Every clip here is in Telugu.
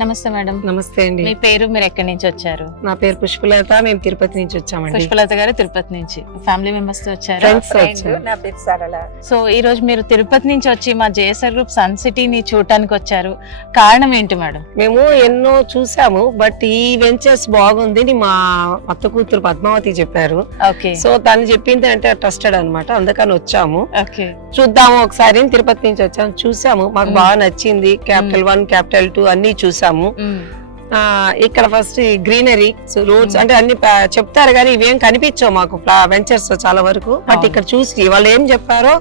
నమస్తే మేడం. నమస్తే అండి. మీ పేరు, మీరు ఎక్కడి నుంచి వచ్చారు? నా పేరు పుష్పలత, మేము తిరుపతి నుంచి వచ్చామండి. పుష్పలత గారు తిరుపతి నుంచి ఫ్యామిలీ మెంబర్స్ తో వచ్చారు. ఫ్రెండ్స్ వచ్చాము. నా పేరు సరళ. సో ఈ రోజు మీరు తిరుపతి నుంచి వచ్చి మా జేఎస్ఆర్ గ్రూప్ సన్ సిటీని చూడటానికి వచ్చారు. కారణం ఏంటి మేడం? మేము ఎన్నో చూసాము, బట్ ఈ వెంచర్స్ బాగుంది అని మా అత్త కూతురు పద్మావతి చెప్పారు. ఓకే సో తను చెప్పింది అంటే ట్రస్టెడ్ అన్నమాట, అందుకని వచ్చాము. ఓకే చూద్దాము ఒకసారి అని తిరుపతి నుంచి వచ్చాము, చూసాము, మాకు బాగా నచ్చింది. క్యాపిటల్ 1 క్యాపిటల్ 2 అన్ని చూసాము. ఇక్కడ ఫస్ట్ గ్రీనరీ రోడ్స్ అంటే అన్ని చెప్తారు కానీ ఇవేం కనిపించవు మాకు వెంచర్స్ చాలా వరకు. బట్ ఇక్కడ చూసి వాళ్ళు ఏం చెప్పారో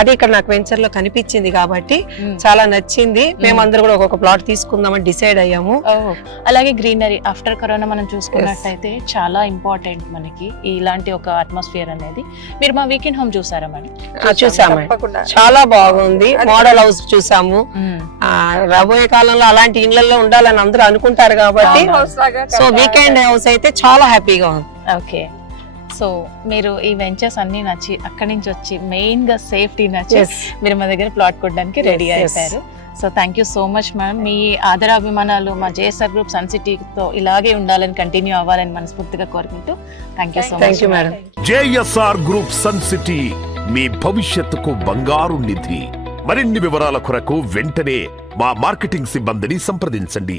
అది ఇక్కడ నాకు వెంచర్ లో కనిపించింది కాబట్టి చాలా నచ్చింది. మేమందరూ కూడా ఒక్కొక్క ప్లాట్ తీసుకుందామని డిసైడ్ అయ్యాము. అలాగే గ్రీనరీ ఆఫ్టర్ కరోనా మనం చూసుకున్నట్టయితే చాలా ఇంపార్టెంట్ మనకి ఇలాంటి ఒక అట్మాస్ఫియర్ అనేది. మీరు మా వీకెండ్ హోమ్ చూసారా మేడం? చూసాము, తప్పకుండా. చాలా బాగుంది. మోడల్ హౌస్ చూసాము. రాబోయే కాలంలో అలాంటి ఇళ్లలో ఉండాలని అందరూ అనుకుంటారు కాబట్టి సో వీకెండ్ హౌస్ అయితే చాలా హ్యాపీగా ఉంది. ఓకే, సో మీరు ఈ వెంచర్స్ అన్ని నచ్చి అక్కడి నుంచి వచ్చి మెయిన్ గా సేఫ్టీ నచ్చి మీరు మా దగ్గర ప్లాట్ కొట్టడానికి రెడీ అయిపోయారు. So thank you so much ma'am. మీ ఆదరాభిమానాలు మా జేఎస్ఆర్ గ్రూప్ సన్ సిటీతో ఇలాగే ఉండాలని, కంటిన్యూ అవ్వాలని మనస్ఫూర్తిగా కోరుకుంటూ thank you so much madam. JSR group Sun City మీ భవిష్యత్తుకు బంగారు నిధి. మరిన్ని వివరాల కొరకు వెంటనే మా మార్కెటింగ్ సిబ్బందిని సంప్రదించండి.